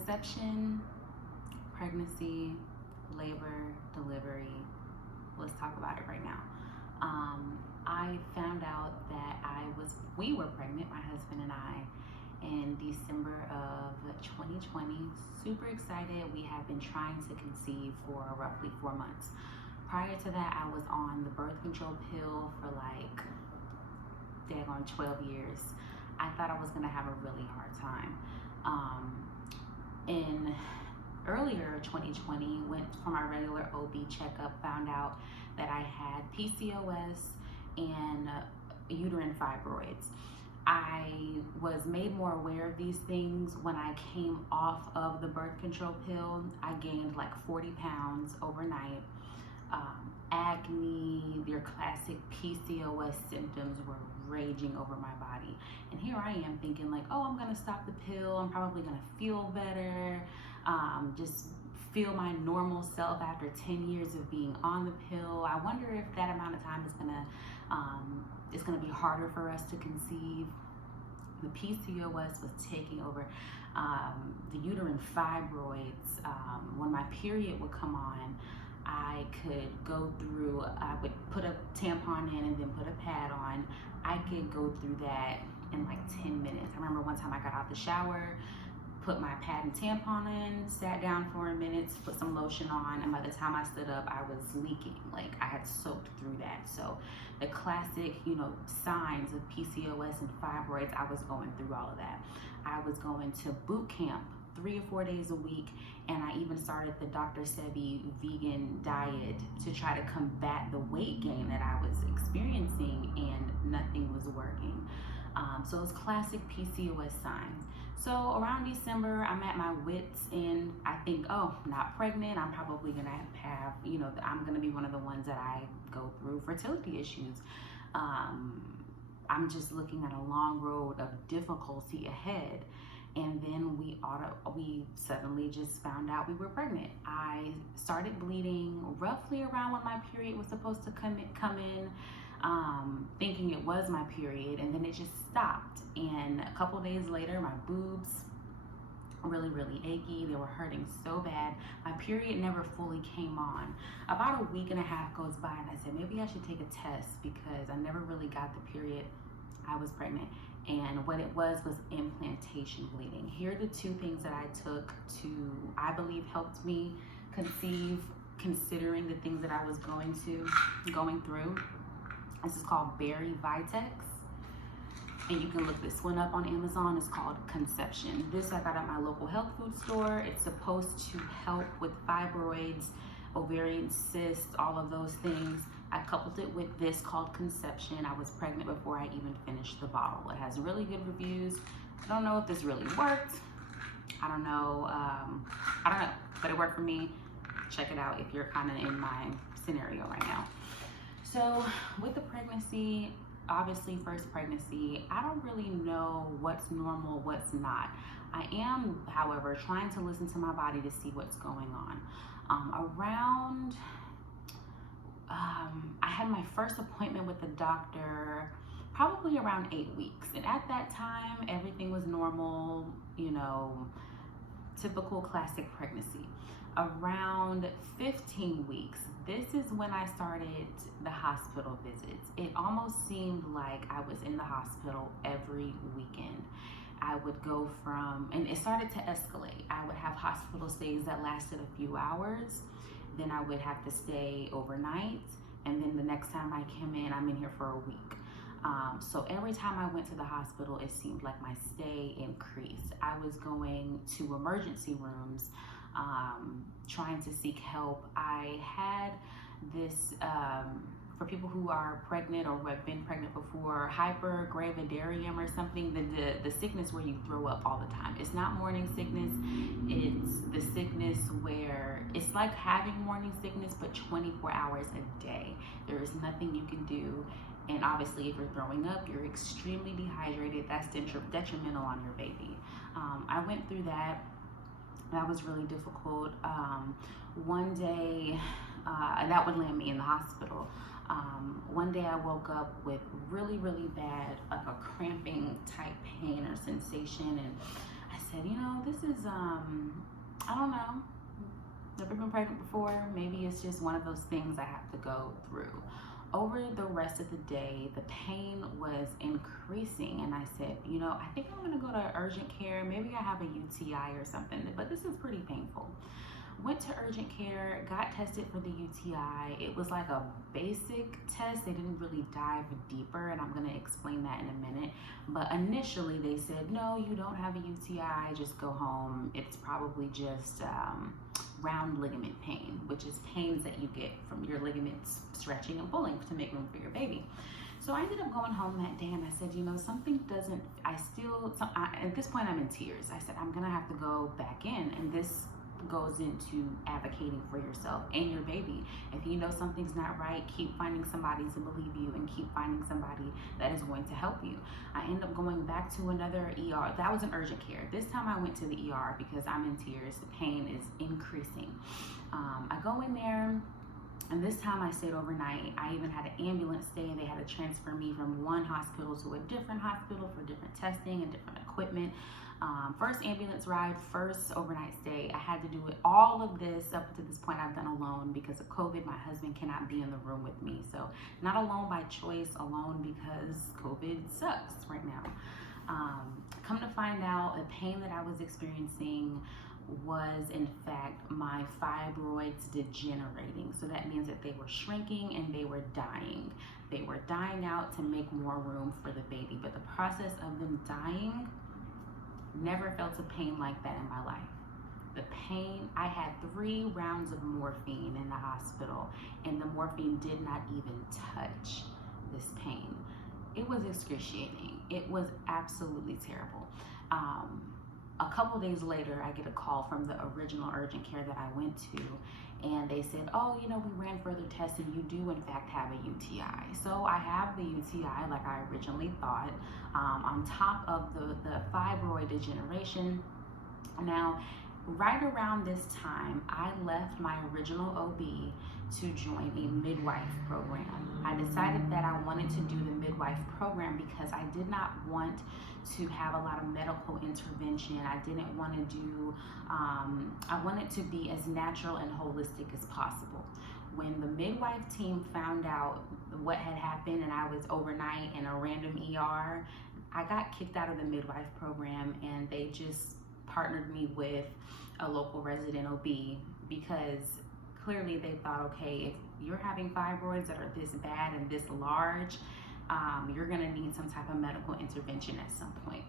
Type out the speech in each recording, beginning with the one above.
Conception, pregnancy, labor, delivery. Let's talk about it right now. I found out that we were pregnant, my husband and I, in December of 2020. Super excited. We have been trying to conceive for roughly 4 months. Prior to that, I was on the birth control pill for like daggone 12 years. I thought I was gonna have a really hard time. In earlier 2020, went for my regular OB checkup, found out that I had PCOS and uterine fibroids. I was made more aware of these things when I came off of the birth control pill. I gained like 40 pounds overnight. Acne, your classic PCOS symptoms were raging over my body. And here I am thinking like, oh, I'm gonna stop the pill. I'm probably gonna feel better. Just feel my normal self after 10 years of being on the pill. I wonder if that amount of time is gonna be harder for us to conceive. The PCOS was taking over. The uterine fibroids, when my period would come on, I would put a tampon in and then put a pad on. I could go through that in like 10 minutes. I remember one time I got out the shower, put my pad and tampon in, sat down for a minute, put some lotion on, and by the time I stood up, I was leaking. Like I had soaked through that. So the classic, signs of PCOS and fibroids, I was going through all of that. I was going to boot camp 3 or 4 days a week, and I even started the Dr. Sebi Vegan diet to try to combat the weight gain that I was experiencing, and nothing was working. So it was classic PCOS signs. So around December, I'm at my wits' end. I think, oh, not pregnant. I'm probably gonna have, I'm gonna be one of the ones that I go through fertility issues. I'm just looking at a long road of difficulty ahead. And then we suddenly just found out we were pregnant. I started bleeding roughly around when my period was supposed to come in, thinking it was my period, and then it just stopped. And a couple days later, my boobs really, really achy. They were hurting so bad. My period never fully came on. About a week and a half goes by, and I said, maybe I should take a test because I never really got the period. I was pregnant. And what it was implantation bleeding. Here are the 2 things that I took to, I believe, helped me conceive, considering the things that I was going through. This is called Berry Vitex. And you can look this one up on Amazon. It's called Conception. This I got at my local health food store. It's supposed to help with fibroids, ovarian cysts, all of those things. I coupled it with this called Conception. I was pregnant before I even finished the bottle. It has really good reviews. I don't know if this really worked. I don't know, but it worked for me. Check it out if you're kind of in my scenario right now. So with the pregnancy, obviously first pregnancy, I don't really know what's normal, what's not. I am, however, trying to listen to my body to see what's going on. I had my first appointment with the doctor probably around 8 weeks. And at that time, everything was normal, typical classic pregnancy. Around 15 weeks, this is when I started the hospital visits. It almost seemed like I was in the hospital every weekend. I would go and it started to escalate. I would have hospital stays that lasted a few hours. Then I would have to stay overnight. And then the next time I came in, I'm in here for a week. So every time I went to the hospital, it seemed like my stay increased. I was going to emergency rooms, trying to seek help. I had this, for people who are pregnant or who have been pregnant before, hypergravidarium or something, the sickness where you throw up all the time. It's not morning sickness. It's the sickness where it's like having morning sickness, but 24 hours a day. There is nothing you can do. And obviously, if you're throwing up, you're extremely dehydrated. That's detrimental on your baby. I went through that. That was really difficult. One day, that would land me in the hospital. One day I woke up with really, really bad, like a cramping type pain or sensation, and I said, this is, I don't know, never been pregnant before. Maybe it's just one of those things I have to go through. Over the rest of the day, the pain was increasing, and I said, I think I'm gonna go to urgent care. Maybe I have a UTI or something, but this is pretty painful. Went to urgent care, got tested for the UTI. It was like a basic test. They didn't really dive deeper, and I'm gonna explain that in a minute. But initially they said, no, you don't have a UTI, just go home. It's probably just round ligament pain, which is pains that you get from your ligaments stretching and pulling to make room for your baby. So I ended up going home that day, and I said, something doesn't, at this point I'm in tears. I said, I'm gonna have to go back in, and this goes into advocating for yourself and your baby. If you know something's not right, keep finding somebody to believe you, and keep finding somebody that is going to help you. I ended up going back to another ER. That was an urgent care. This time I went to the ER because I'm in tears. The pain is increasing. I go in there, and this time I stayed overnight. I even had an ambulance stay. They had to transfer me from one hospital to a different hospital for different testing and different equipment. First ambulance ride, first overnight stay. I had to do it. All of this up to this point I've done alone because of COVID. My husband cannot be in the room with me. So not alone by choice, alone because COVID sucks right now. Come to find out, the pain that I was experiencing was in fact my fibroids degenerating. So that means that they were shrinking and they were dying. They were dying out to make more room for the baby. But the process of them dying, never felt a pain like that in my life. The pain, I had 3 rounds of morphine in the hospital, and the morphine did not even touch this pain. It was excruciating. It was absolutely terrible. A couple days later, I get a call from the original urgent care that I went to, and they said, oh, we ran further tests and you do in fact have a UTI. So I have the UTI like I originally thought, on top of the fibroid degeneration. Now, right around this time, I left my original OB to join a midwife program. I decided that I wanted to do the midwife program because I did not want to have a lot of medical intervention. I didn't want to do, I wanted to be as natural and holistic as possible. When the midwife team found out what had happened and I was overnight in a random ER, I got kicked out of the midwife program, and they just partnered me with a local resident OB because clearly they thought, okay, if you're having fibroids that are this bad and this large, you're gonna need some type of medical intervention at some point.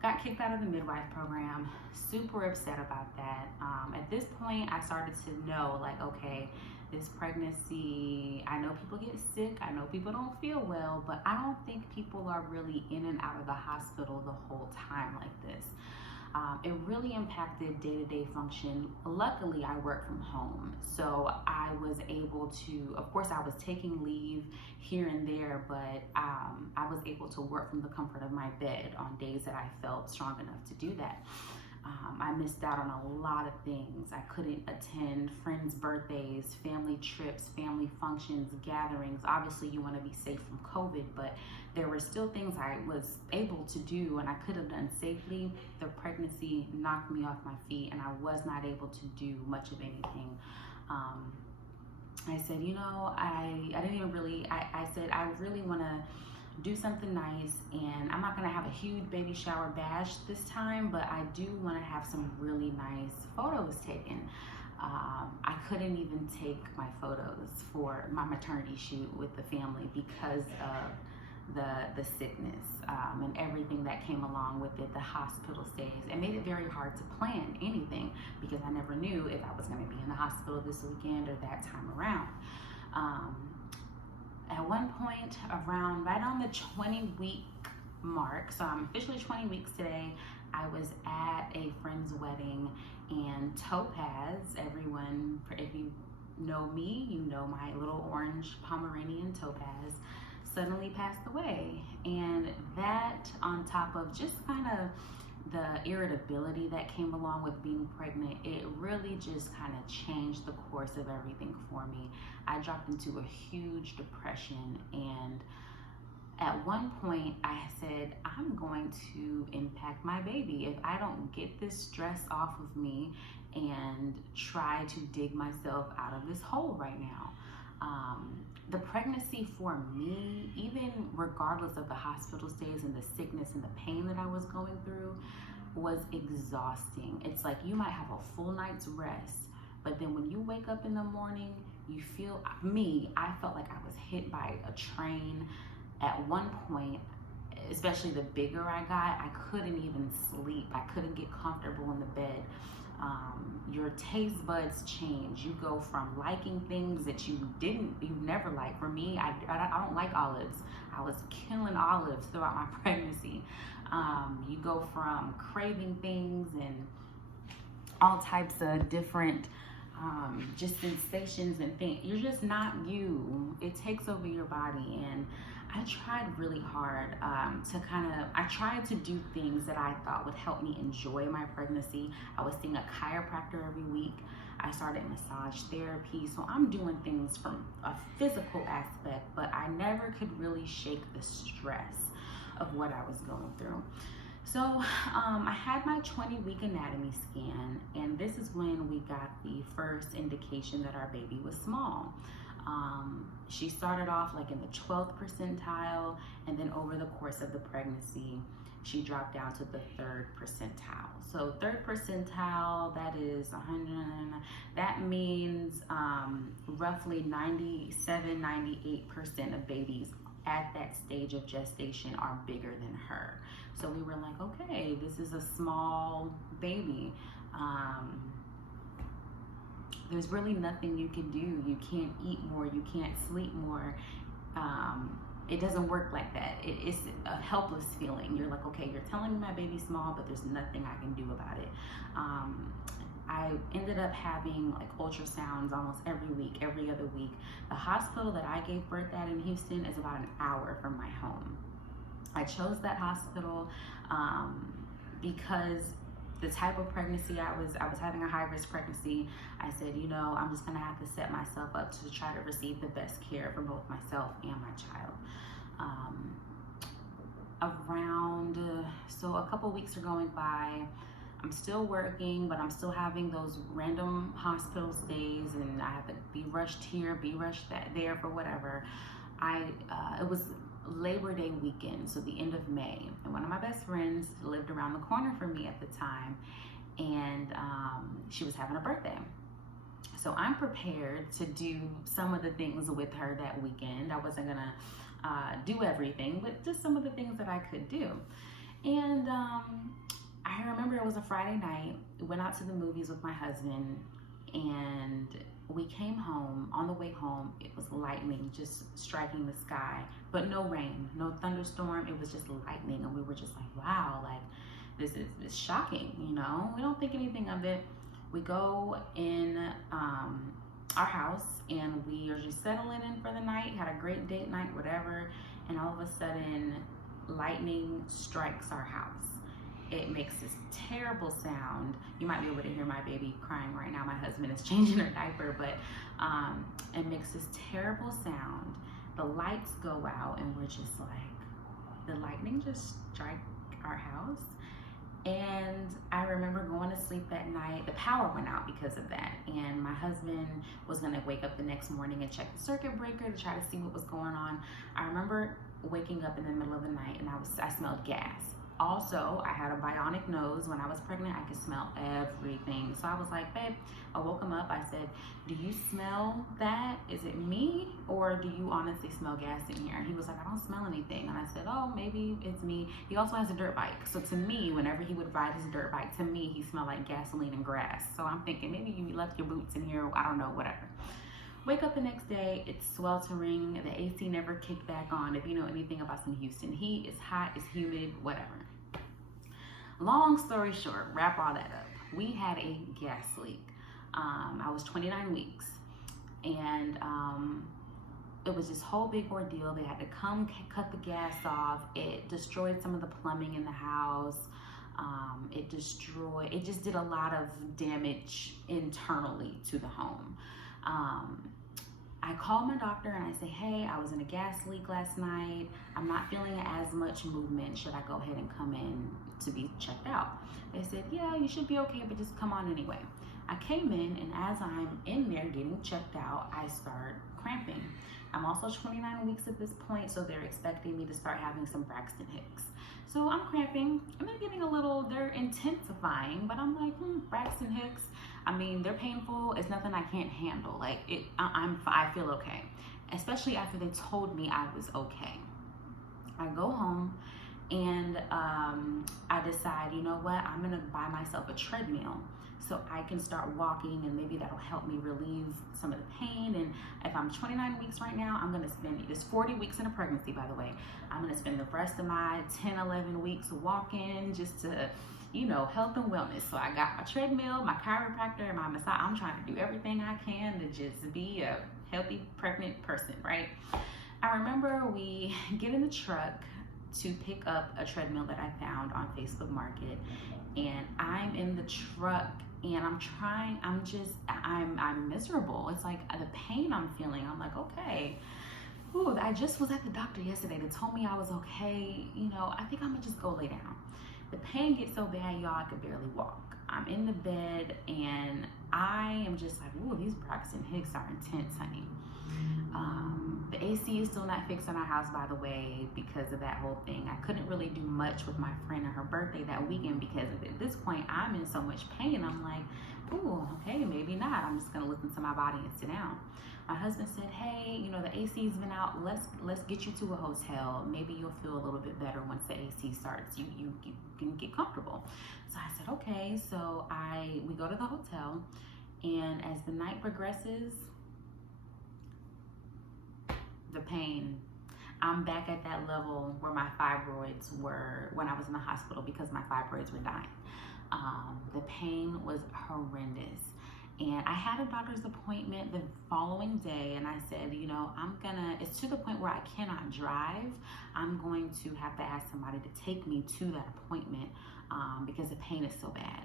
Got kicked out of the midwife program, super upset about that. At this point, I started to know, like, okay, this pregnancy, I know people get sick, I know people don't feel well, but I don't think people are really in and out of the hospital the whole time like this. It really impacted day-to-day function. Luckily, I work from home, so I was able to, of course, I was taking leave here and there, but I was able to work from the comfort of my bed on days that I felt strong enough to do that. I missed out on a lot of things. I couldn't attend friends' birthdays, family trips, family functions, gatherings. Obviously, you want to be safe from COVID, but there were still things I was able to do and I could have done safely. The pregnancy knocked me off my feet and I was not able to do much of anything. I said, I didn't even really, I said, I really want to do something nice, and I'm not gonna have a huge baby shower bash this time, but I do want to have some really nice photos taken. I couldn't even take my photos for my maternity shoot with the family because of the sickness and everything that came along with it, the hospital stays. It made it very hard to plan anything because I never knew if I was going to be in the hospital this weekend or that time around. At one point, around right on the 20-week mark, so I'm officially 20 weeks today, I was at a friend's wedding, and Topaz, everyone, if you know me, you know my little orange Pomeranian Topaz, suddenly passed away. And that, on top of just kind of the irritability that came along with being pregnant, it really just kind of changed the course of everything for me. I dropped into a huge depression, and At one point, I said, I'm going to impact my baby. If I don't get this stress off of me and try to dig myself out of this hole right now. The pregnancy for me, even regardless of the hospital stays and the sickness and the pain that I was going through, was exhausting. It's like you might have a full night's rest, but then when you wake up in the morning, you feel, I felt like I was hit by a train. At one point, especially the bigger I got, I couldn't even sleep. I couldn't get comfortable in the bed. Your taste buds change. You go from liking things that you never liked. For me, I don't like olives. I was killing olives throughout my pregnancy. You go from craving things and all types of different just sensations and things. You're just not you. It takes over your body. And I tried really hard I tried to do things that I thought would help me enjoy my pregnancy. I was seeing a chiropractor every week. I started massage therapy. So I'm doing things from a physical aspect, but I never could really shake the stress of what I was going through. So I had my 20-week anatomy scan, and this is when we got the first indication that our baby was small. She started off like in the 12th percentile, and then over the course of the pregnancy, she dropped down to the 3rd percentile. So 3rd percentile, that is 100, that means roughly 97-98% of babies at that stage of gestation are bigger than her. So we were like, okay, this is a small baby. There's really nothing you can do. You can't eat more, you can't sleep more. It doesn't work like that. It's a helpless feeling. You're like, okay, you're telling me my baby's small, but there's nothing I can do about it. I ended up having like ultrasounds almost every week, every other week. The hospital that I gave birth at in Houston is about an hour from my home. I chose that hospital because the type of pregnancy I was having a high-risk pregnancy. I said, you know, I'm just gonna have to set myself up to try to receive the best care for both myself and my child. So a couple weeks are going by. I'm still working, but I'm still having those random hospital stays, and I have to be rushed here, be rushed there for whatever. It was Labor Day weekend, so the end of May, and one of my best friends lived around the corner from me at the time, and she was having a birthday. So I'm prepared to do some of the things with her that weekend. I wasn't gonna do everything, but just some of the things that I could do. And I remember it was a Friday night. We went out to the movies with my husband, and we came home. On the way home, it was lightning just striking the sky, but no rain, no thunderstorm. It was just lightning, and we were just like, wow, like this is shocking, you know? We don't think anything of it. We go in our house, and we are just settling in for the night, had a great date night, whatever, and all of a sudden, lightning strikes our house. It makes this terrible sound. You might be able to hear my baby crying right now. My husband is changing her diaper, but it makes this terrible sound. The lights go out, and we're just like, the lightning just struck our house. And I remember going to sleep that night. The power went out because of that, and my husband was gonna wake up the next morning and check the circuit breaker to try to see what was going on. I remember waking up in the middle of the night, and I smelled gas. Also, I had a bionic nose. When I was pregnant, I could smell everything. So I was like, babe, I woke him up. I said, do you smell that? Is it me, or do you honestly smell gas in here? And he was like, I don't smell anything. And I said, oh, maybe it's me. He also has a dirt bike. So to me, whenever he would ride his dirt bike, to me, he smelled like gasoline and grass. So I'm thinking, maybe you left your boots in here. I don't know, whatever. Wake up the next day, it's sweltering. The AC never kicked back on. If you know anything about some Houston heat, it's hot, it's humid, whatever. Long story short, wrap all that up. We had a gas leak. I was 29 weeks, and it was this whole big ordeal. They had to come cut the gas off. It destroyed some of the plumbing in the house. It just did a lot of damage internally to the home. I call my doctor and I say, hey, I was in a gas leak last night. I'm not feeling as much movement. Should I go ahead and come in to be checked out? They said, yeah, you should be okay, but just come on anyway. I came in, and as I'm in there getting checked out, I start cramping. I'm also 29 weeks at this point, so they're expecting me to start having some Braxton Hicks. So I'm cramping, and they're getting a little, they're intensifying, but I'm like, Braxton Hicks, I mean, they're painful. It's nothing I can't handle. Like, I feel okay, especially after they told me I was okay. I go home, and I decide, you know what, I'm gonna buy myself a treadmill so I can start walking, and maybe that'll help me relieve some of the pain. And if I'm 29 weeks right now, I'm gonna spend, it's 40 weeks in a pregnancy, by the way. I'm gonna spend the rest of my 10, 11 weeks walking, just to, you know, health and wellness. So I got my treadmill, my chiropractor, and my massage. I'm trying to do everything I can to just be a healthy pregnant person, right? I remember we get in the truck to pick up a treadmill that I found on Facebook Market, and I'm in the truck, and I'm miserable. It's like the pain I'm feeling. I'm like, okay, ooh, I just was at the doctor yesterday that told me I was okay. You know, I think I'm gonna just go lay down. The pain gets so bad, y'all, I could barely walk. I'm in the bed, and I am just like, ooh, these Braxton Hicks are intense, honey. The AC is still not fixed in our house, by the way, because of that whole thing. I couldn't really do much with my friend and her birthday that weekend, because at this point I'm in so much pain. I'm like, ooh, okay, maybe not. I'm just gonna listen to my body and sit down. My husband said, hey, you know, the AC's been out. Let's get you to a hotel. Maybe you'll feel a little bit better once the AC starts. You can get comfortable. So I said, okay. So we go to the hotel, and as the night progresses, the pain, I'm back at that level where my fibroids were when I was in the hospital, because my fibroids were dying. The pain was horrendous. And I had a doctor's appointment the following day, and I said, you know, it's to the point where I cannot drive. I'm going to have to ask somebody to take me to that appointment because the pain is so bad.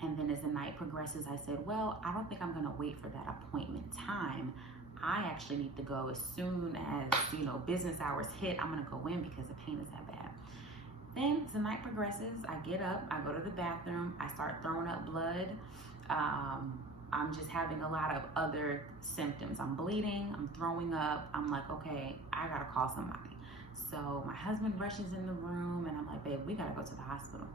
And then as the night progresses, I said, well, I don't think I'm gonna wait for that appointment time. I actually need to go as soon as, you know, business hours hit. I'm gonna go in because the pain is that bad. Then as the night progresses, I get up, I go to the bathroom, I start throwing up blood. I'm just having a lot of other symptoms. I'm bleeding, I'm throwing up. I'm like, okay, I gotta call somebody. So my husband rushes in the room, and I'm like, babe, we gotta go to the hospital.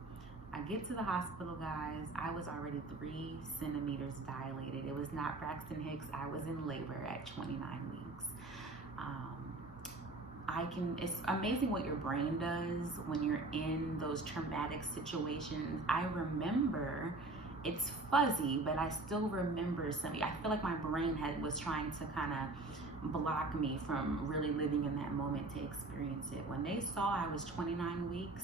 I get to the hospital, guys. I was already 3 centimeters dilated. It was not Braxton Hicks. I was in labor at 29 weeks. It's amazing what your brain does when you're in those traumatic situations. I remember, it's fuzzy, but I still remember something. I feel like my brain was trying to kind of block me from really living in that moment to experience it. When they saw I was 29 weeks,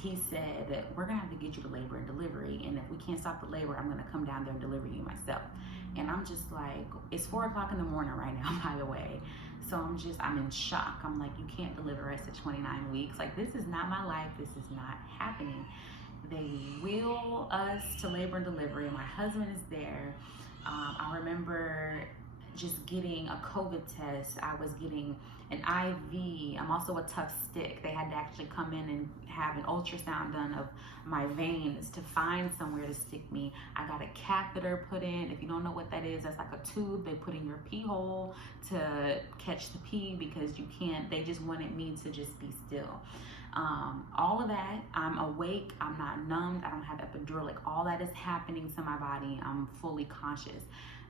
he said that we're gonna have to get you to labor and delivery, and if we can't stop the labor, I'm gonna come down there and deliver you myself. And I'm just like, it's 4 o'clock in the morning right now, by the way. So I'm in shock. I'm like, you can't deliver us at 29 weeks. Like, this is not my life. This is not happening. They wheel us to labor and delivery. My husband is there. I remember just getting a COVID test. I was getting an IV. I'm also a tough stick. They had to actually come in and have an ultrasound done of my veins to find somewhere to stick me. I got a catheter put in. If you don't know what that is, that's like a tube they put in your pee hole to catch the pee, because you can't, they just wanted me to just be still. All of that, I'm awake, I'm not numbed, I don't have epidural, like all that is happening to my body. I'm fully conscious.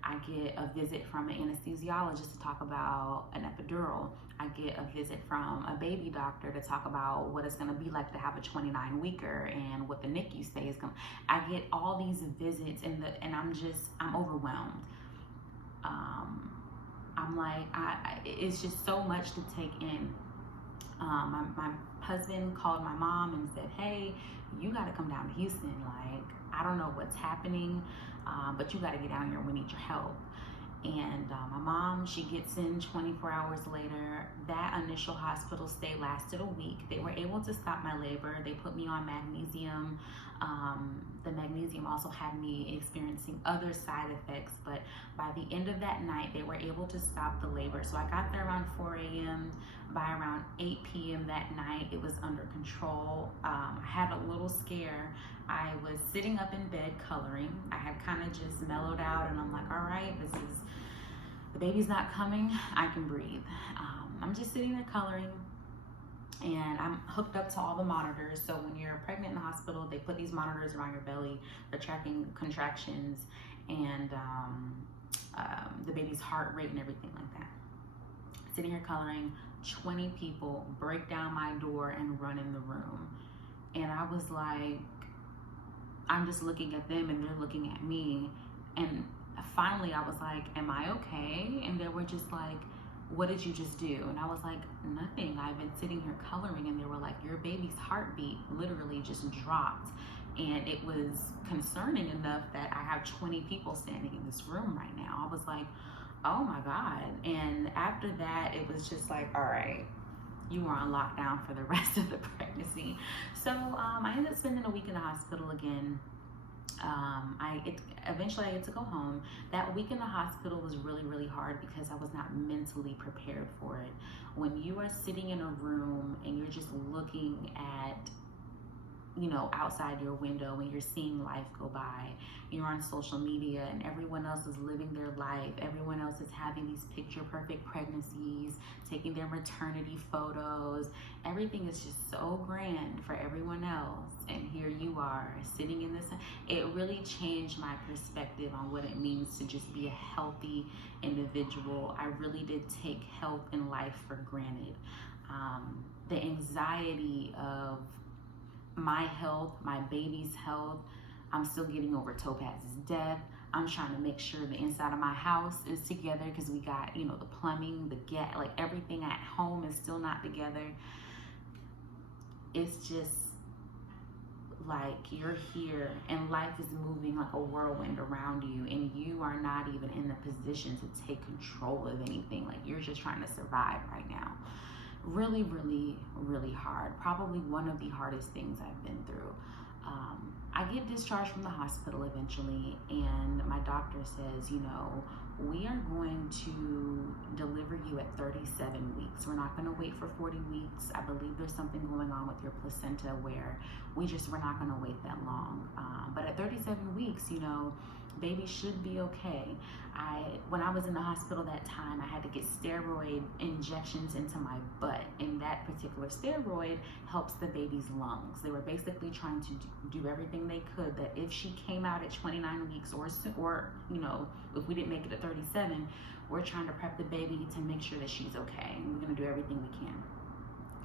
I get a visit from an anesthesiologist to talk about an epidural. I get a visit from a baby doctor to talk about what it's gonna be like to have a 29 weeker and what the NICU stay is gonna. I get all these visits, and I'm overwhelmed. I'm like, it's just so much to take in. My husband called my mom and said, hey, you got to come down to Houston. Like, I don't know what's happening, but you got to get down here. We need your help. And my mom, she gets in 24 hours later. That initial hospital stay lasted a week. They were able to stop my labor. They put me on magnesium The magnesium also had me experiencing other side effects, but by the end of that night, they were able to stop the labor. So I got there around 4 a.m. By around 8 p.m. that night, it was under control. I had a little scare. I was sitting up in bed coloring. I had kind of just mellowed out, and I'm like, all right, the baby's not coming. I can breathe. I'm just sitting there coloring, and I'm hooked up to all the monitors. So when you're pregnant in the hospital, they put these monitors around your belly. They're tracking contractions and the baby's heart rate and everything like that. Sitting here coloring, 20 people break down my door and run in the room. And I was like, I'm just looking at them and they're looking at me. And finally I was like, am I okay? And they were just like, what did you just do? And I was like, nothing. I've been sitting here coloring. And they were like, your baby's heartbeat literally just dropped. And it was concerning enough that I have 20 people standing in this room right now. I was like, oh my God. And after that, it was just like, all right, you were on lockdown for the rest of the pregnancy. So I ended up spending a week in the hospital again. Eventually I get to go home. That week in the hospital was really, really hard because I was not mentally prepared for it. When you are sitting in a room and you're just looking at, you know, outside your window and you're seeing life go by, you're on social media and everyone else is living their life. Everyone else is having these picture perfect pregnancies, taking their maternity photos. Everything is just so grand for everyone else. And here you are sitting in this. It really changed my perspective on what it means to just be a healthy individual. I really did take health and life for granted. The anxiety of my health, my baby's health. I'm still getting over Topaz's death. I'm trying to make sure the inside of my house is together because we got, you know, the plumbing, the gas, like everything at home is still not together. It's just like you're here and life is moving like a whirlwind around you and you are not even in the position to take control of anything. Like you're just trying to survive right now. Really, really, really hard. Probably one of the hardest things I've been through. I get discharged from the hospital eventually, and my doctor says, you know, we are going to deliver you at 37 weeks. We're not going to wait for 40 weeks. I believe there's something going on with your placenta where we're not going to wait that long. But at 37 weeks, you know, baby should be okay. When I was in the hospital that time, I had to get steroid injections into my butt, and that particular steroid helps the baby's lungs. They were basically trying to do everything they could that if she came out at 29 weeks or you know, if we didn't make it at 37, we're trying to prep the baby to make sure that she's okay. And we're going to do everything we can.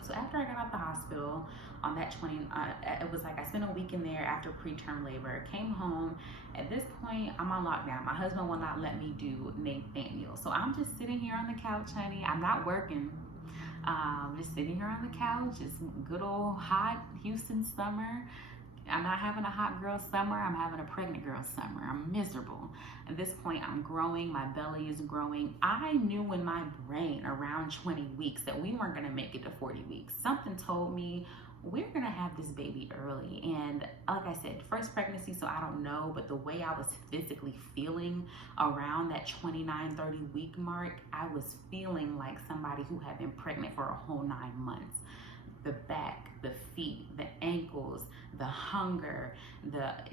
So after I got out the hospital on that it was like I spent a week in there after preterm labor, came home. At this point, I'm on lockdown. My husband will not let me do Nathaniel. So I'm just sitting here on the couch, honey. I'm not working. Just sitting here on the couch. It's good old hot Houston summer. I'm not having a hot girl summer. I'm having a pregnant girl summer. I'm miserable. At this point, I'm growing. My belly is growing. I knew in my brain around 20 weeks that we weren't going to make it to 40 weeks. Something told me we're going to have this baby early. And like I said, first pregnancy, so I don't know. But the way I was physically feeling around that 29, 30 week mark, I was feeling like somebody who had been pregnant for a whole 9 months. The back, the feet, the ankles, the hunger,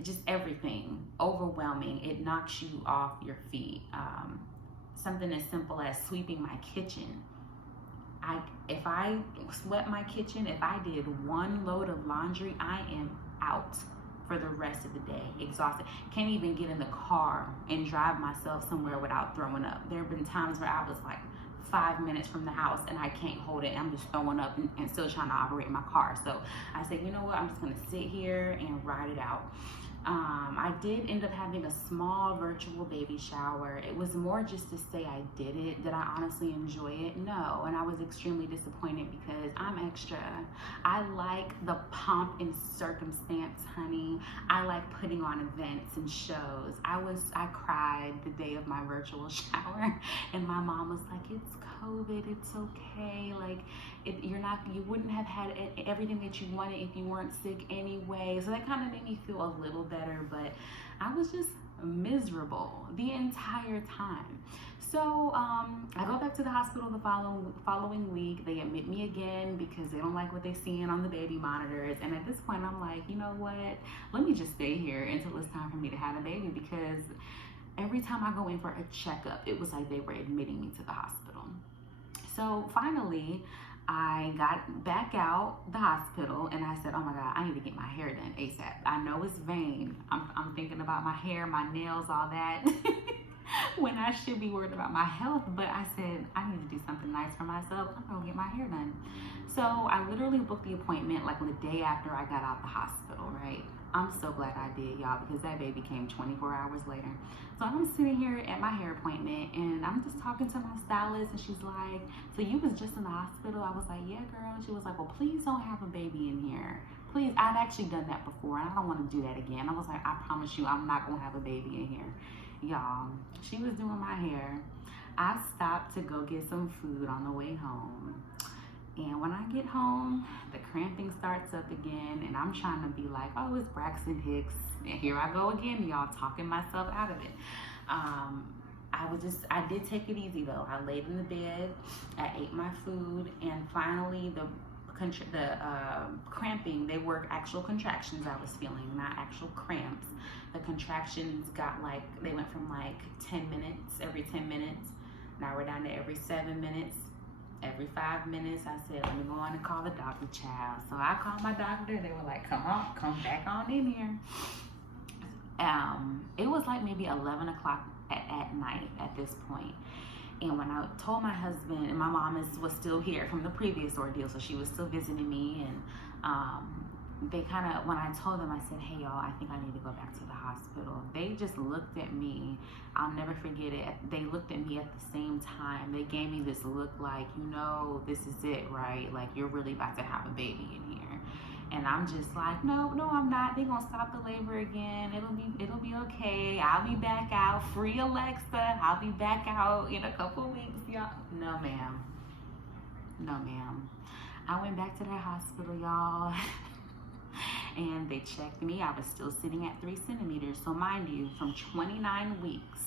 just everything overwhelming. It knocks you off your feet. Something as simple as sweeping my kitchen. If I swept my kitchen, if I did one load of laundry, I am out for the rest of the day, exhausted. Can't even get in the car and drive myself somewhere without throwing up. There have been times where I was like 5 minutes from the house and I can't hold it. I'm just throwing up and still trying to operate my car. So I said, you know what? I'm just gonna sit here and ride it out. I did end up having a small virtual baby shower. It was more just to say I did it. Did I honestly enjoy it? No. And I was extremely disappointed because I'm extra. I like the pomp and circumstance, honey. I like putting on events and shows. I cried the day of my virtual shower, and my mom was like, "It's COVID, it's okay. Like, you wouldn't have had everything that you wanted if you weren't sick anyway." So that kind of made me feel a little better, but I was just miserable the entire time. So I go back to the hospital the following week. They admit me again because they don't like what they're seeing on the baby monitors. And at this point, I'm like, you know what? Let me just stay here until it's time for me to have a baby, because every time I go in for a checkup, it was like they were admitting me to the hospital. So finally, I got back out the hospital and I said, oh my God, I need to get my hair done ASAP. I know it's vain. I'm thinking about my hair, my nails, all that when I should be worried about my health. But I said, I need to do something nice for myself. I'm gonna get my hair done. So I literally booked the appointment like the day after I got out the hospital, right? I'm so glad I did, y'all, because that baby came 24 hours later. So I'm sitting here at my hair appointment and I'm just talking to my stylist, and she's like, so you was just in the hospital? I was like, yeah, girl. She was like, well, please don't have a baby in here. Please, I've actually done that before and I don't want to do that again. I was like, I promise you, I'm not going to have a baby in here. Y'all, she was doing my hair. I stopped to go get some food on the way home. And when I get home, the cramping starts up again, and I'm trying to be like, oh, it's Braxton Hicks. And here I go again, y'all, talking myself out of it. I did take it easy though. I laid in the bed, I ate my food, and finally the cramping, they were actual contractions I was feeling, not actual cramps. The contractions they went from like 10 minutes, every 10 minutes. Now we're down to every 7 minutes. Every 5 minutes, I said, let me go on and call the doctor, child. So I called my doctor. They were like, come back on in here. It was like maybe 11 o'clock at night at this point. And when I told my husband, and my mom was still here from the previous ordeal, so she was still visiting me, and when I told them, I said, hey y'all, I think I need to go back to the hospital. They just looked at me. I'll never forget it. They looked at me at the same time. They gave me this look like, this is it, right? Like, you're really about to have a baby in here. And I'm just like, no, I'm not. They're gonna stop the labor again. It'll be okay. I'll be back out. Free Alexa. I'll be back out in a couple weeks, y'all. No, ma'am. I went back to that hospital, y'all. And they checked me. I was still sitting at 3 centimeters. So mind you, from 29 weeks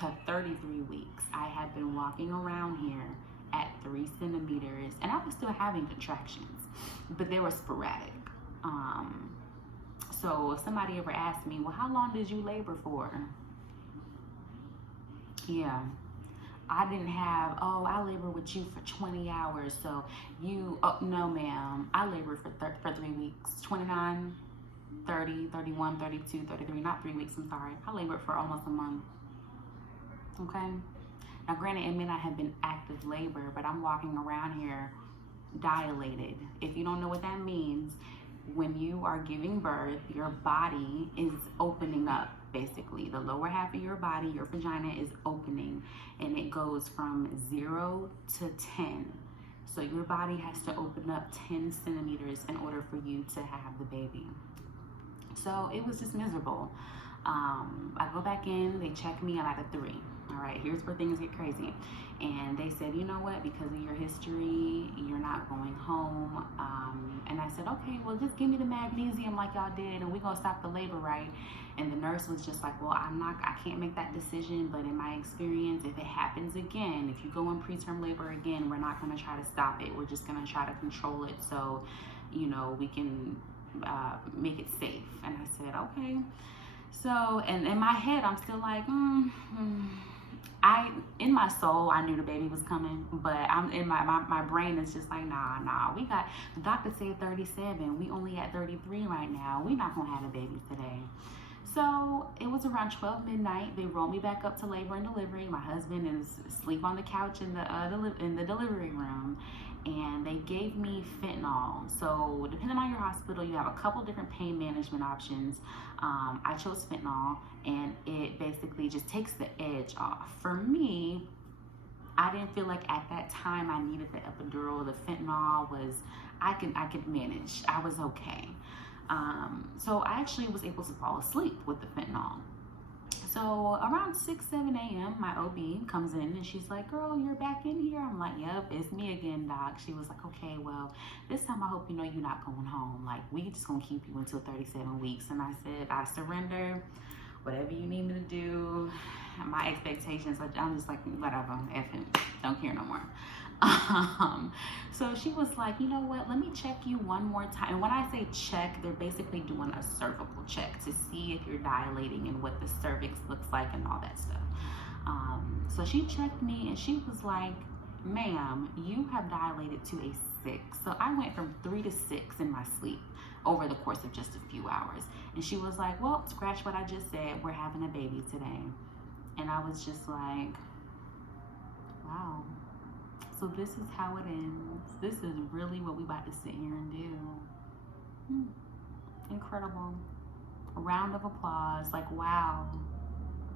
to 33 weeks, I had been walking around here at 3 centimeters, and I was still having contractions, but they were sporadic. So if somebody ever asked me, well, how long did you labor for? Yeah. I didn't have, I labored with you for 20 hours. So no, ma'am. I labored for 3 weeks, 29, 30, 31, 32, 33, not 3 weeks, I'm sorry. I labored for almost a month. Okay. Now, granted, it may not have been active labor, but I'm walking around here dilated. If you don't know what that means, when you are giving birth, your body is opening up. Basically, the lower half of your body, your vagina, is opening, and it goes from 0 to 10. So your body has to open up 10 centimeters in order for you to have the baby. So it was just miserable. I go back in, they check me, I'm at a 3. All right, here's where things get crazy. And they said, you know what, because of your history, you're not going home. And I said, okay, well, just give me the magnesium like y'all did, and we're gonna stop the labor, right? And the nurse was just like, well, I can't make that decision, but in my experience, if it happens again, if you go in preterm labor again, we're not gonna try to stop it. We're just gonna try to control it so, we can make it safe. And I said, okay. So, and in my head, I'm still like, in my soul, I knew the baby was coming, but I'm in my brain is just like, nah, we got, the doctor said 37, we only at 33 right now, we not gonna have a baby today. So it was around 12 midnight, they rolled me back up to labor and delivery. My husband is asleep on the couch in the delivery room, and they gave me fentanyl. So depending on your hospital, you have a couple different pain management options. I chose fentanyl, and it basically just takes the edge off. For me, I didn't feel like at that time I needed the epidural. The fentanyl was, I could manage. I was okay. So I actually was able to fall asleep with the fentanyl. So around 6, 7 a.m., my OB comes in and she's like, girl, you're back in here? I'm like, yep, it's me again, doc. She was like, okay, well, this time I hope you know you're not going home. Like, we just gonna keep you until 37 weeks. And I said, I surrender. Whatever you need me to do. My expectations, I'm just like, whatever, effing, don't care no more. So she was like, you know what, let me check you one more time. And when I say check, they're basically doing a cervical check to see if you're dilating and what the cervix looks like and all that stuff. So she checked me and she was like, ma'am, you have dilated to a 6. So I went from 3 to 6 in my sleep over the course of just a few hours. And she was like, well, scratch what I just said, we're having a baby today. And I was just like, wow. So this is how it ends. This is really what we about to sit here and do. Incredible. A round of applause. Like, wow.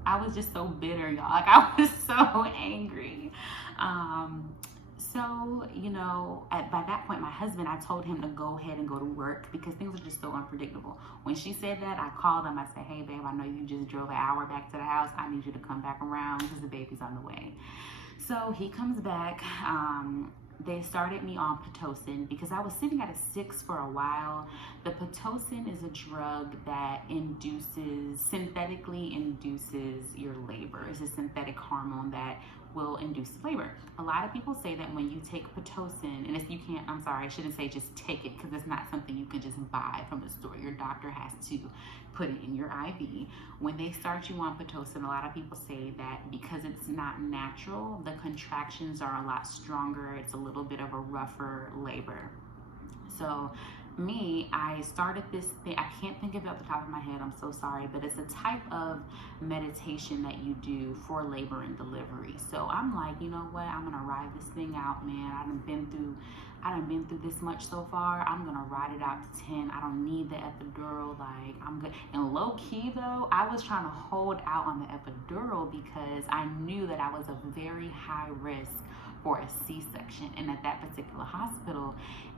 I was just so bitter, y'all. Like, I was so angry. So, you know, by that point, my husband, I told him to go ahead and go to work because things are just so unpredictable. When she said that, I called him. I said, hey, babe, I know you just drove an hour back to the house. I need you to come back around because the baby's on the way. So he comes back. They started me on Pitocin because I was sitting at a 6 for a while. The Pitocin is a drug that synthetically induces your labor. It's a synthetic hormone that will induce labor. A lot of people say that when you take Pitocin, and if you can't, I'm sorry, I shouldn't say just take it because it's not something you can just buy from the store. Your doctor has to put it in your IV. When they start you on Pitocin, a lot of people say that because it's not natural, the contractions are a lot stronger. It's a little bit of a rougher labor. So me, I started this thing, I can't think of it off the top of my head, I'm so sorry, but it's a type of meditation that you do for labor and delivery. So I'm like, you know what, I'm gonna ride this thing out, man. I done been through this much so far. I'm gonna ride it out to 10. I don't need the epidural, like I'm good. And low key though, I was trying to hold out on the epidural because I knew that I was a very high risk for a C-section. And at that particular hospital,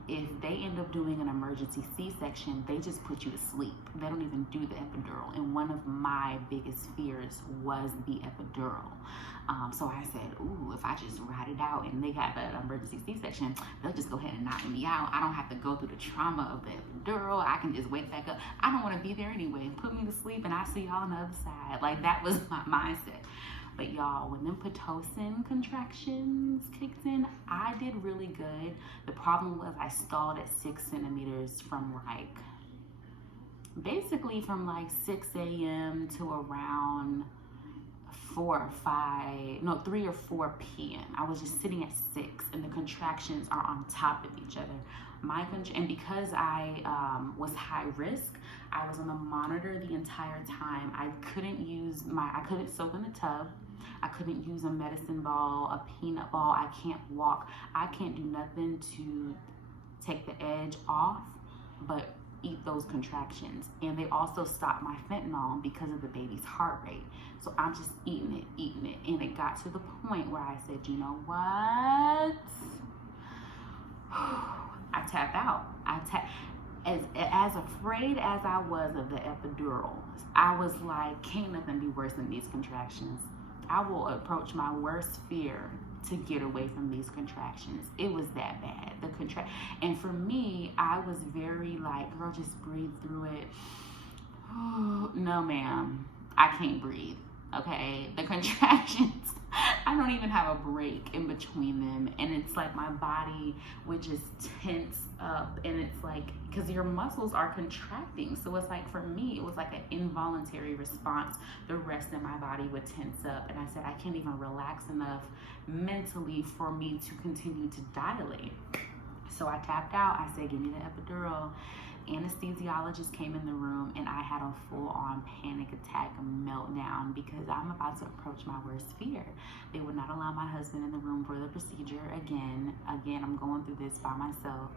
if they end up doing an emergency C-section, they just put you to sleep. They don't even do the epidural. And one of my biggest fears was the epidural. So I said, ooh, if I just ride it out and they got an emergency C-section, they'll just go ahead and knock me out. I don't have to go through the trauma of the epidural. I can just wake back up. I don't want to be there anyway. Put me to sleep and I see y'all on the other side. Like, that was my mindset. But y'all, when them Pitocin contractions kicked in, I did really good. The problem was I stalled at 6 centimeters from basically from 6 a.m. to around 3 or 4 p.m. I was just sitting at 6 and the contractions are on top of each other. And because I was high risk, I was on the monitor the entire time. I couldn't soak in the tub. I couldn't use a medicine ball, a peanut ball. I can't walk. I can't do nothing to take the edge off, but eat those contractions. And they also stopped my fentanyl because of the baby's heart rate. So I'm just eating it. And it got to the point where I said, you know what? I tapped out. As afraid as I was of the epidural, I was like, can't nothing be worse than these contractions. I will approach my worst fear to get away from these contractions. It was that bad. And for me, I was very like, girl, just breathe through it. No, ma'am, I can't breathe. Okay, the contractions, I don't even have a break in between them. And it's like my body would just tense up. And it's like, because your muscles are contracting. So it's like, for me, it was like an involuntary response. The rest of my body would tense up. And I said, I can't even relax enough mentally for me to continue to dilate. So I tapped out. I said, give me the epidural. anesthesiologist came in the room and I had a full-on panic attack meltdown because I'm about to approach my worst fear. They would not allow my husband in the room for the procedure again. I'm going through this by myself.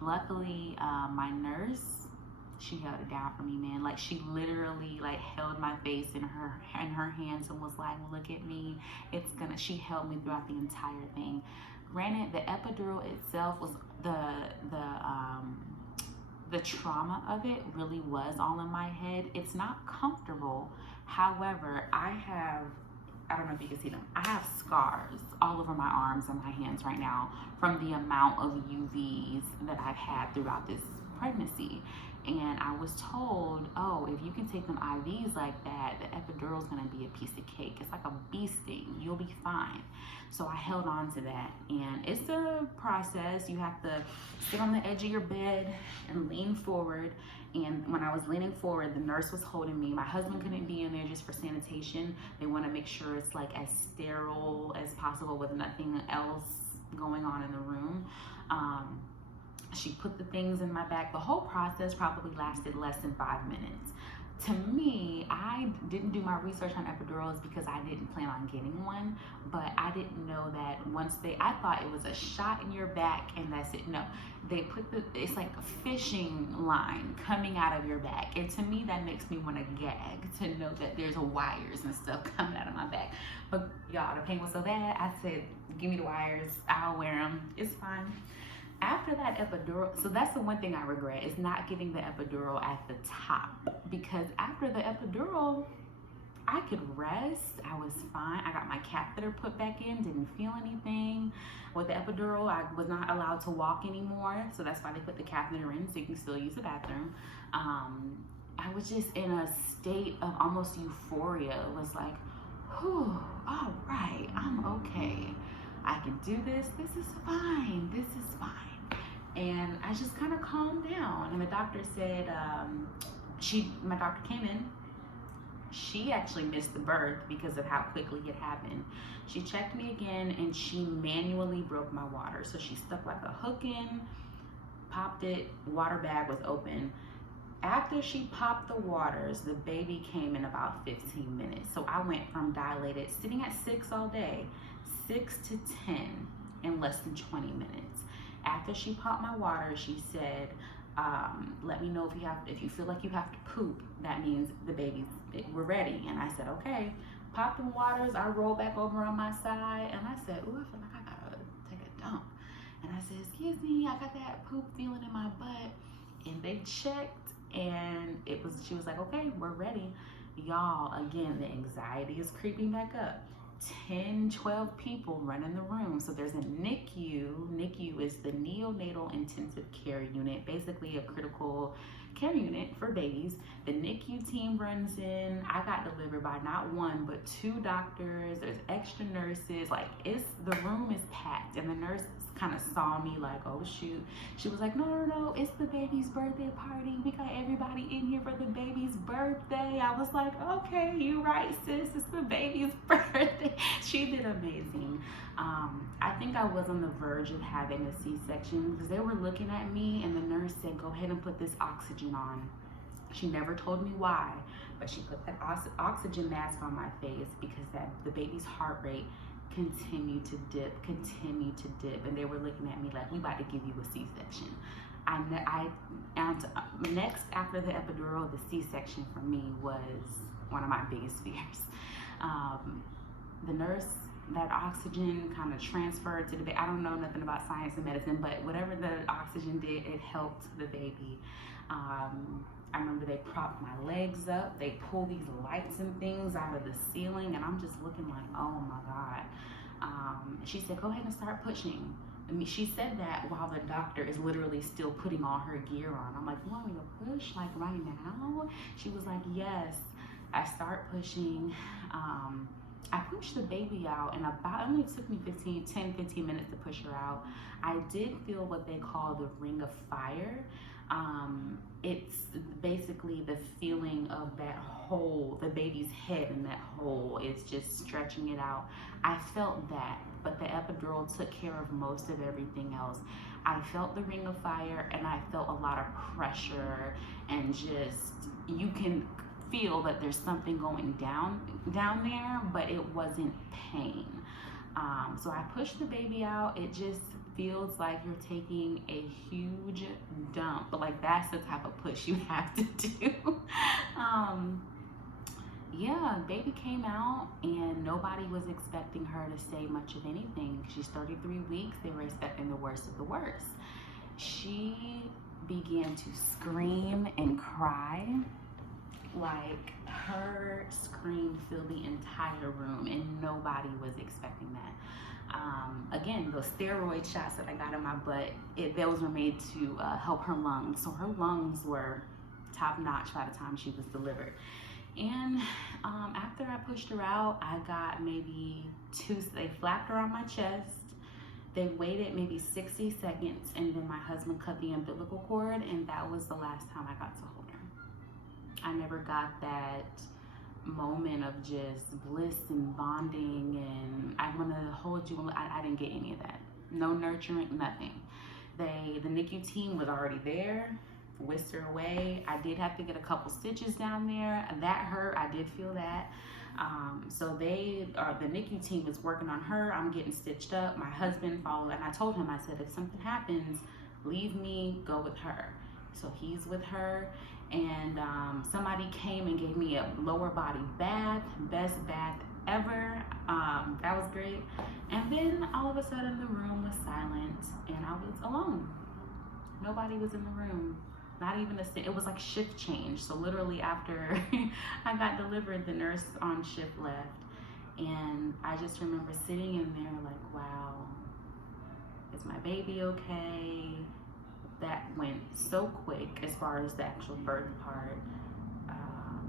Luckily, my nurse, she held it down for me, man. Like, she literally like held my face in her hands and was like, look at me, she held me throughout the entire thing. Granted, the epidural itself was the trauma of it really was all in my head. It's not comfortable. However, I don't know if you can see them, I have scars all over my arms and my hands right now from the amount of UVs that I've had throughout this pregnancy. And I was told, oh, if you can take them IVs like that, the epidural is going to be a piece of cake. It's like a bee sting. You'll be fine. So I held on to that. And it's a process. You have to sit on the edge of your bed and lean forward. And when I was leaning forward, the nurse was holding me. My husband couldn't be in there just for sanitation. They want to make sure it's like as sterile as possible with nothing else going on in the room. She put the things in my back. The whole process probably lasted less than 5 minutes. To me, I didn't do my research on epidurals because I didn't plan on getting one, but I didn't know that I thought it was a shot in your back and that's it. No, they it's like a fishing line coming out of your back. And to me, that makes me want to gag to know that there's wires and stuff coming out of my back. But y'all, the pain was so bad, I said, give me the wires, I'll wear them, it's fine. After that epidural, so that's the one thing I regret, is not getting the epidural at the top, because after the epidural, I could rest, I was fine. I got my catheter put back in, didn't feel anything. With the epidural, I was not allowed to walk anymore, so that's why they put the catheter in, so you can still use the bathroom. I was just in a state of almost euphoria. It was like, whew, all right, I'm okay. I can do this, this is fine, this is fine. And I just kind of calmed down. And the doctor said, my doctor came in. She actually missed the birth because of how quickly it happened. She checked me again and she manually broke my water. So she stuck like a hook in, popped it, water bag was open. After she popped the waters, the baby came in about 15 minutes. So I went from dilated, sitting at 6 all day, 6 to 10 in less than 20 minutes. After she popped my water, she said, let me know if you feel like you have to poop. That means we're ready. And I said, okay. Popped the waters, I rolled back over on my side, and I said, ooh, I feel like I gotta take a dump. And I said, excuse me, I got that poop feeling in my butt. And they checked, and she was like, okay, we're ready. Y'all, again, the anxiety is creeping back up. 10, 12 people run in the room. So there's a NICU. NICU is the neonatal intensive care unit, basically a critical care unit for babies. The NICU team runs in. I got delivered by not one, but 2 doctors. There's extra nurses. Like, the room is packed. And the nurse kind of saw me like, oh shoot. She was like, no, it's the baby's birthday party. We got everybody in here for the baby's birthday. I was like, okay, you right, sis, it's the baby's birthday. She did amazing. I think I was on the verge of having a C-section because they were looking at me and the nurse said, go ahead and put this oxygen on. She never told me why, but she put that oxygen mask on my face because the baby's heart rate continued to dip, and they were looking at me like, we about to give you a C-section. Next after the epidural, the C-section for me was one of my biggest fears. The nurse, that oxygen kind of transferred to the baby. I don't know nothing about science and medicine, but whatever the oxygen did, it helped the baby. I remember they propped my legs up. They pulled these lights and things out of the ceiling, and I'm just looking like, oh my God. She said, go ahead and start pushing. She said that while the doctor is literally still putting all her gear on. I'm like, you want me to push like right now? She was like, yes. I start pushing. I pushed the baby out, and it only took me 10-15 minutes to push her out. I did feel what they call the ring of fire. It's basically the feeling of that hole, the baby's head in that hole is just stretching it out. I felt that but the epidural took care of most of everything else. I felt the ring of fire, and I felt a lot of pressure, and just, you can feel that there's something going down there, but it wasn't pain. So I pushed the baby out. It just feels like you're taking a huge dump, but like, that's the type of push you have to do. Yeah, baby came out, and nobody was expecting her to say much of anything. She's 33 weeks. They were expecting the worst of the worst. She began to scream and cry. Like, her scream filled the entire room, and nobody was expecting that. Again, those steroid shots that I got in my butt, those were made to help her lungs. So her lungs were top notch by the time she was delivered. And after I pushed her out, I got maybe they flapped her on my chest. They waited maybe 60 seconds, and then my husband cut the umbilical cord, and that was the last time I got to hold her. I never got that moment of just bliss and bonding, and I wanted to hold you. I didn't get any of that. No nurturing, nothing. The NICU team was already there, whisked her away. I did have to get a couple stitches down there. That hurt. I did feel that. So the NICU team is working on her. I'm getting stitched up. My husband followed, and I told him, I said, if something happens, leave me, go with her. So he's with her, and somebody came and gave me a lower body bath, best bath ever. That was great. And then all of a sudden the room was silent, and I was alone. Nobody was in the room. Not even it was like shift change. So literally after I got delivered, the nurse on shift left, and I just remember sitting in there like, wow, is my baby okay? That went so quick as far as the actual birth part.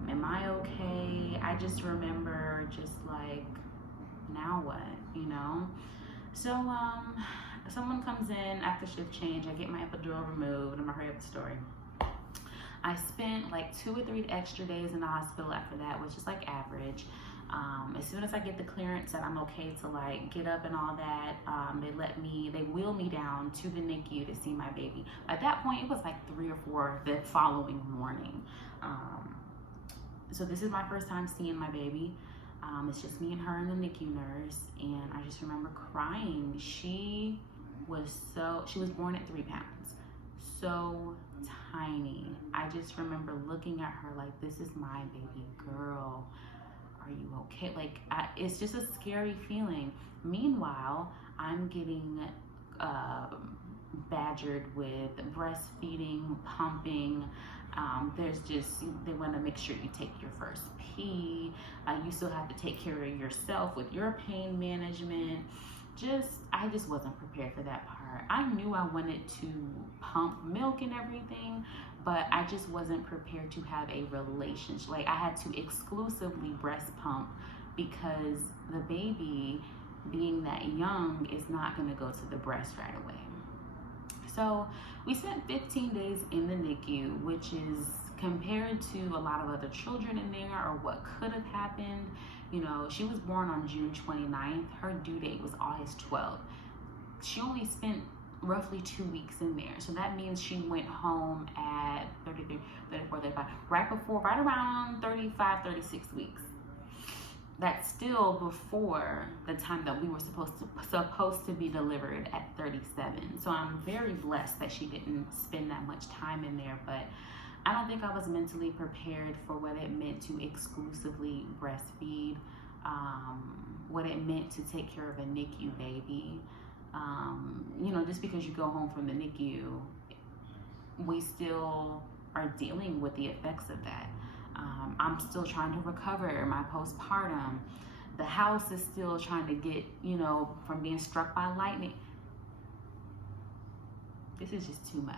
Am I okay? I just remember just like, now what, you know? So someone comes in after shift change. I get my epidural removed. I'm gonna hurry up the story. I spent like 2 or 3 extra days in the hospital after that, which is like average. As soon as I get the clearance that I'm okay to like get up and all that, they wheel me down to the NICU to see my baby. At that point, it was like 3 or 4 the following morning. So this is my first time seeing my baby. It's just me and her and the NICU nurse, and I just remember crying. She was born at 3 pounds, so tiny. I just remember looking at her like, this is my baby girl. Are you okay? Like, it's just a scary feeling. Meanwhile, I'm getting badgered with breastfeeding, pumping. They want to make sure you take your first pee. You still have to take care of yourself with your pain management. I just wasn't prepared for that part. I knew I wanted to pump milk and everything, but I just wasn't prepared to have a relationship. Like, I had to exclusively breast pump because the baby, being that young, is not going to go to the breast right away. So we spent 15 days in the NICU, which is, compared to a lot of other children in there or what could have happened. You know, she was born on June 29th. Her due date was August 12th. She only spent roughly 2 weeks in there. So that means she went home at 33, 34, 35, right around 35, 36 weeks. That's still before the time that we were supposed to be delivered at 37. So I'm very blessed that she didn't spend that much time in there, but I don't think I was mentally prepared for what it meant to exclusively breastfeed, what it meant to take care of a NICU baby. You know, just because you go home from the NICU, we still are dealing with the effects of that. I'm still trying to recover my postpartum. The house is still trying to get, you know, from being struck by lightning. This is just too much.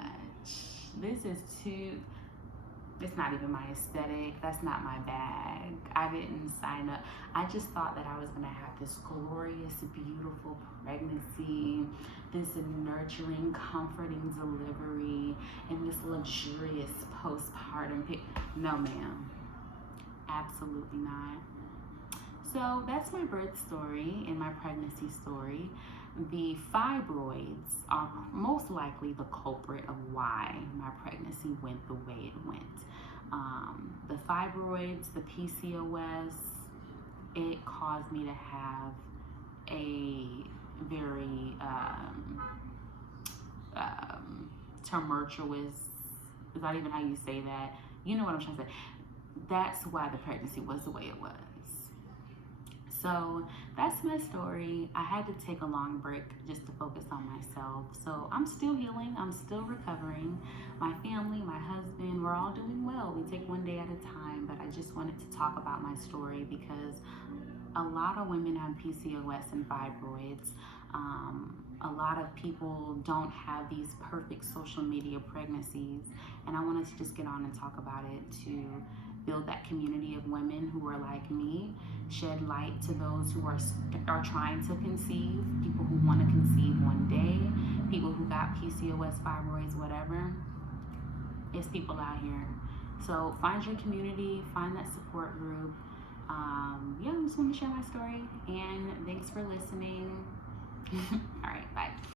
It's not even my aesthetic. That's not my bag. I didn't sign up. I just thought that I was gonna have this glorious, beautiful pregnancy, this nurturing, comforting delivery, and this luxurious postpartum. No, ma'am. Absolutely not. So that's my birth story and my pregnancy story. The fibroids are most likely the culprit of why my pregnancy went the way it went. The fibroids, the PCOS, it caused me to have a very tumultuous, is that even how you say that? You know what I'm trying to say. That's why the pregnancy was the way it was. So that's my story. I had to take a long break just to focus on myself. So I'm still healing. I'm still recovering. My family, my husband, we're all doing well. We take one day at a time. But I just wanted to talk about my story because a lot of women have PCOS and fibroids. A lot of people don't have these perfect social media pregnancies. And I wanted to just get on and talk about it to build that community of women who are like me, shed light to those who are trying to conceive, people who want to conceive one day, people who got PCOS, fibroids, whatever. It's people out here. So find your community, find that support group. Yeah, I just want to share my story, and thanks for listening.